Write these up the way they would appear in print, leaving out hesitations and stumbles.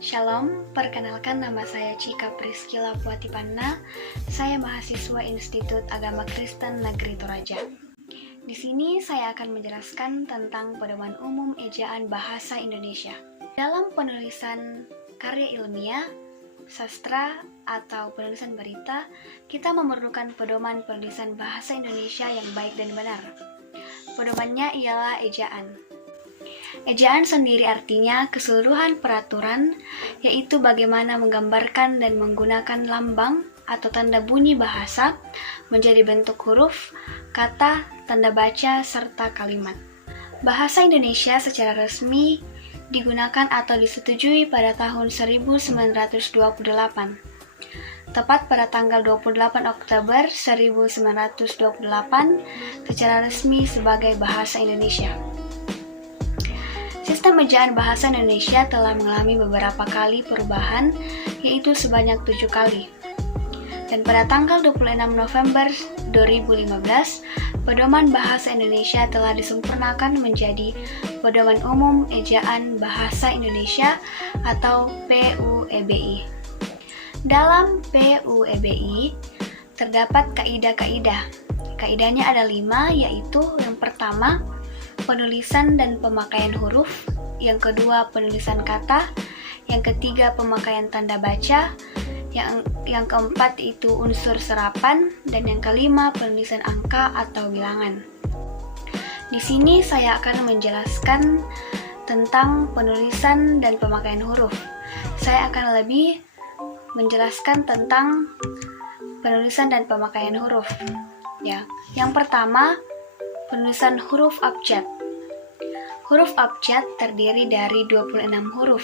Shalom, perkenalkan nama saya Cika Priskila Puatipanna. Saya mahasiswa Institut Agama Kristen Negeri Toraja. Di sini saya akan menjelaskan tentang pedoman umum ejaan bahasa Indonesia. Dalam penulisan karya ilmiah, sastra, atau penulisan berita, kita memerlukan pedoman penulisan bahasa Indonesia yang baik dan benar. Pedomannya ialah ejaan. Ejaan sendiri artinya keseluruhan peraturan, yaitu bagaimana menggambarkan dan menggunakan lambang atau tanda bunyi bahasa menjadi bentuk huruf, kata, tanda baca, serta kalimat. Bahasa Indonesia secara resmi digunakan atau disetujui pada tahun 1928, tepat pada tanggal 28 Oktober 1928 secara resmi sebagai bahasa Indonesia. Sistem ejaan bahasa Indonesia telah mengalami beberapa kali perubahan, yaitu sebanyak 7 kali. Dan pada tanggal 26 November 2015, Pedoman Bahasa Indonesia telah disempurnakan menjadi Pedoman Umum Ejaan Bahasa Indonesia atau PUEBI. Dalam PUEBI terdapat kaidah-kaidah. Kaidahnya ada 5, yaitu yang pertama, penulisan dan pemakaian huruf, yang kedua penulisan kata, yang ketiga pemakaian tanda baca, yang keempat itu unsur serapan, dan yang kelima penulisan angka atau bilangan. Di sini saya akan menjelaskan tentang penulisan dan pemakaian huruf. Saya akan lebih menjelaskan tentang penulisan dan pemakaian huruf. Ya, yang pertama, penulisan huruf abjad. Huruf abjad terdiri dari 26 huruf.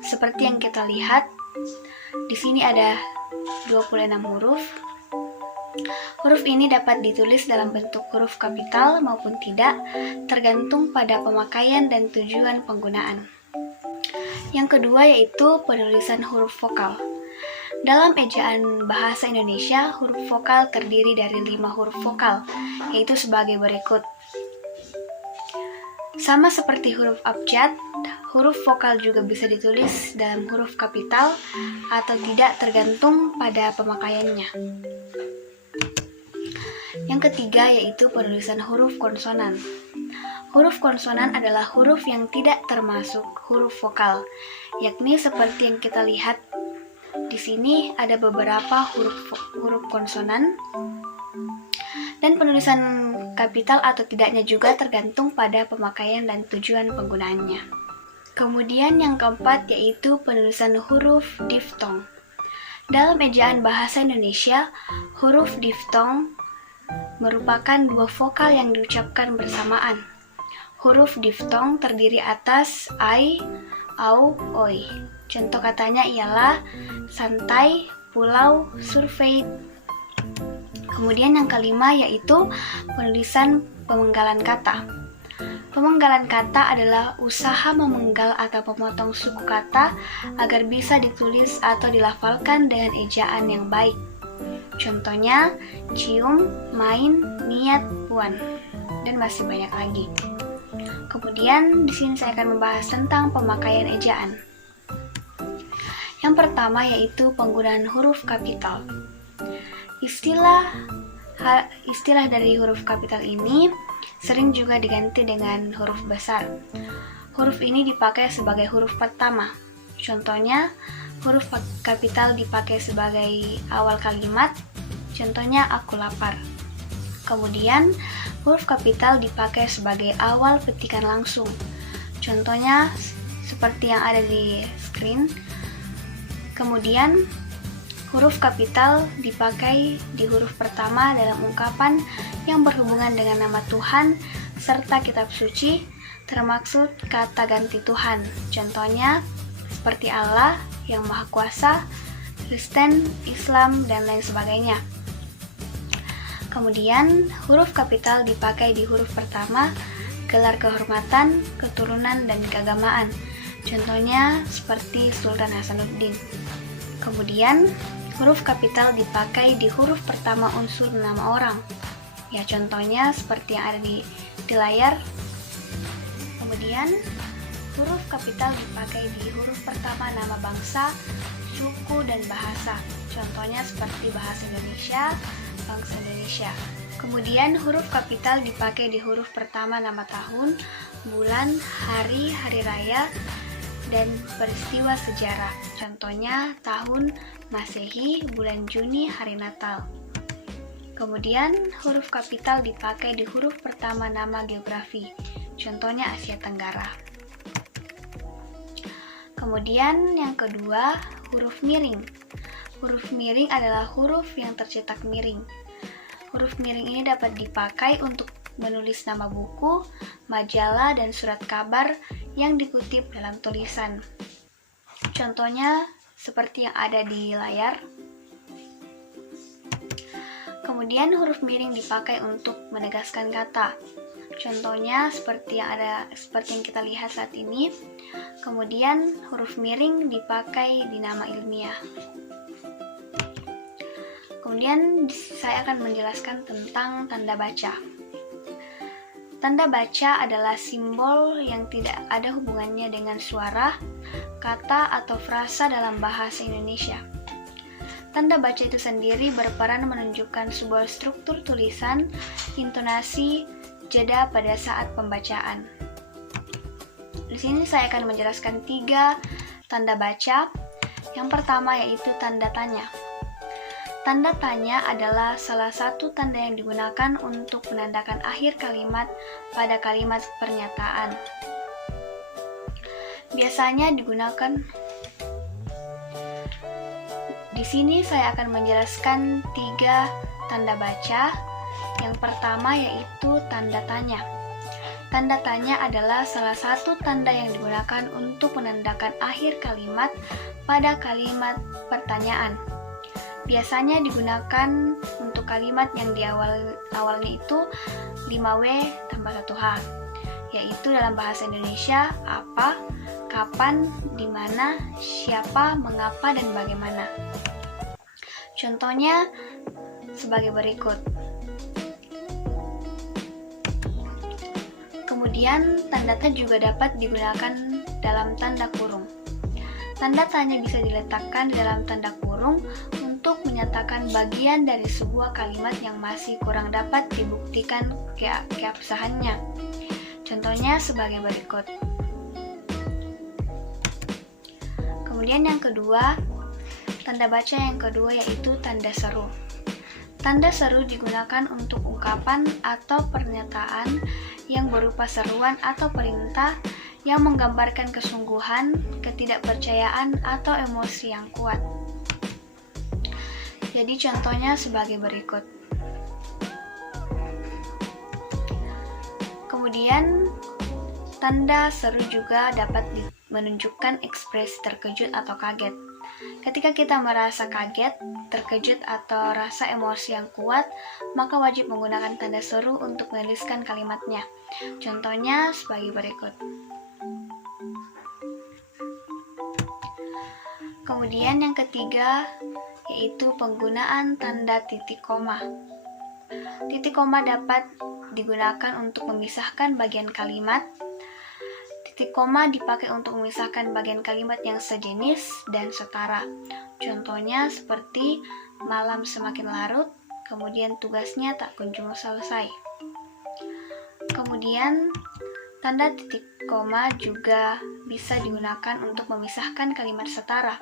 Seperti yang kita lihat, di sini ada 26 huruf. Huruf ini dapat ditulis dalam bentuk huruf kapital maupun tidak, tergantung pada pemakaian dan tujuan penggunaan. Yang kedua yaitu penulisan huruf vokal. Dalam ejaan bahasa Indonesia, huruf vokal terdiri dari 5 huruf vokal, yaitu sebagai berikut. Sama seperti huruf abjad, huruf vokal juga bisa ditulis dalam huruf kapital atau tidak, tergantung pada pemakaiannya. Yang ketiga yaitu penulisan huruf konsonan. Huruf konsonan adalah huruf yang tidak termasuk huruf vokal, yakni seperti yang kita lihat di sini ada beberapa huruf konsonan, dan penulisan kapital atau tidaknya juga tergantung pada pemakaian dan tujuan penggunaannya. Kemudian yang keempat yaitu penulisan huruf diftong. Dalam ejaan bahasa Indonesia, huruf diftong merupakan 2 vokal yang diucapkan bersamaan. Huruf diftong terdiri atas ai, au, oi. Contoh katanya ialah santai, pulau, survei. Kemudian yang kelima yaitu penulisan pemenggalan kata. Pemenggalan kata adalah usaha memenggal atau memotong suku kata agar bisa ditulis atau dilafalkan dengan ejaan yang baik. Contohnya cium, main, niat, puan, dan masih banyak lagi. Kemudian di sini saya akan membahas tentang pemakaian ejaan. Yang pertama yaitu penggunaan huruf kapital. Istilah dari huruf kapital ini sering juga diganti dengan huruf besar. Huruf ini dipakai sebagai huruf pertama. Contohnya, huruf kapital dipakai sebagai awal kalimat. Contohnya, aku lapar. Kemudian, huruf kapital dipakai sebagai awal petikan langsung. Contohnya, seperti yang ada di screen. Kemudian, huruf kapital dipakai di huruf pertama dalam ungkapan yang berhubungan dengan nama Tuhan serta kitab suci, termaksud kata ganti Tuhan. Contohnya, seperti Allah, yang Maha Kuasa, Kristen, Islam, dan lain sebagainya. Kemudian, huruf kapital dipakai di huruf pertama, gelar kehormatan, keturunan, dan keagamaan. Contohnya, seperti Sultan Hasanuddin. Kemudian, huruf kapital dipakai di huruf pertama unsur nama orang. Ya, contohnya seperti yang ada di layar. Kemudian, huruf kapital dipakai di huruf pertama nama bangsa, suku, dan bahasa. Contohnya seperti bahasa Indonesia, bangsa Indonesia. Kemudian huruf kapital dipakai di huruf pertama nama tahun, bulan, hari, hari raya, dan peristiwa sejarah. Contohnya tahun Masehi, bulan Juni, hari Natal. Kemudian huruf kapital dipakai di huruf pertama nama geografi. Contohnya Asia Tenggara. Kemudian yang kedua, huruf miring. Huruf miring adalah huruf yang tercetak miring. Huruf miring ini dapat dipakai untuk menulis nama buku, majalah, dan surat kabar yang dikutip dalam tulisan. Contohnya seperti yang ada di layar. Kemudian huruf miring dipakai untuk menegaskan kata. Contohnya seperti yang kita lihat saat ini. Kemudian huruf miring dipakai di nama ilmiah. Kemudian saya akan menjelaskan tentang tanda baca. Tanda baca adalah simbol yang tidak ada hubungannya dengan suara, kata, atau frasa dalam bahasa Indonesia. Tanda baca itu sendiri berperan menunjukkan sebuah struktur tulisan, intonasi, jeda pada saat pembacaan. Di sini saya akan menjelaskan 3 tanda baca. Yang pertama yaitu tanda tanya. Tanda tanya adalah salah satu tanda yang digunakan untuk menandakan akhir kalimat pada kalimat pernyataan. Biasanya digunakan. Di sini saya akan menjelaskan 3 tanda baca. Yang pertama yaitu tanda tanya. Tanda tanya adalah salah satu tanda yang digunakan untuk menandakan akhir kalimat pada kalimat pertanyaan. Biasanya digunakan untuk kalimat yang di awalnya itu 5W tambah 1H, yaitu dalam bahasa Indonesia apa, kapan, di mana, siapa, mengapa, dan bagaimana. Contohnya sebagai berikut. Kemudian tanda tanya juga dapat digunakan dalam tanda kurung. Tanda tanya bisa diletakkan di dalam tanda kurung untuk menyatakan bagian dari sebuah kalimat yang masih kurang dapat dibuktikan keabsahannya. Contohnya sebagai berikut. Kemudian yang kedua, tanda baca yang kedua yaitu tanda seru. Tanda seru digunakan untuk ungkapan atau pernyataan yang berupa seruan atau perintah yang menggambarkan kesungguhan, ketidakpercayaan, atau emosi yang kuat. Jadi contohnya sebagai berikut. Kemudian tanda seru juga dapat menunjukkan ekspresi terkejut atau kaget. Ketika kita merasa kaget, terkejut, atau rasa emosi yang kuat, maka wajib menggunakan tanda seru untuk menuliskan kalimatnya. Contohnya sebagai berikut. Kemudian yang ketiga, yaitu penggunaan tanda titik koma. Titik koma dapat digunakan untuk memisahkan bagian kalimat. Titik koma dipakai untuk memisahkan bagian kalimat yang sejenis dan setara. Contohnya seperti malam semakin larut, kemudian tugasnya tak kunjung selesai. Kemudian tanda titik koma juga bisa digunakan untuk memisahkan kalimat setara.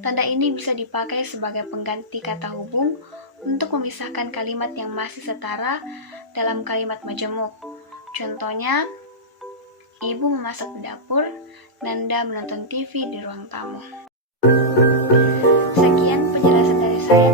Tanda ini bisa dipakai sebagai pengganti kata hubung untuk memisahkan kalimat yang masih setara dalam kalimat majemuk. Contohnya, Ibu memasak di dapur, Nanda menonton TV di ruang tamu. Sekian penjelasan dari saya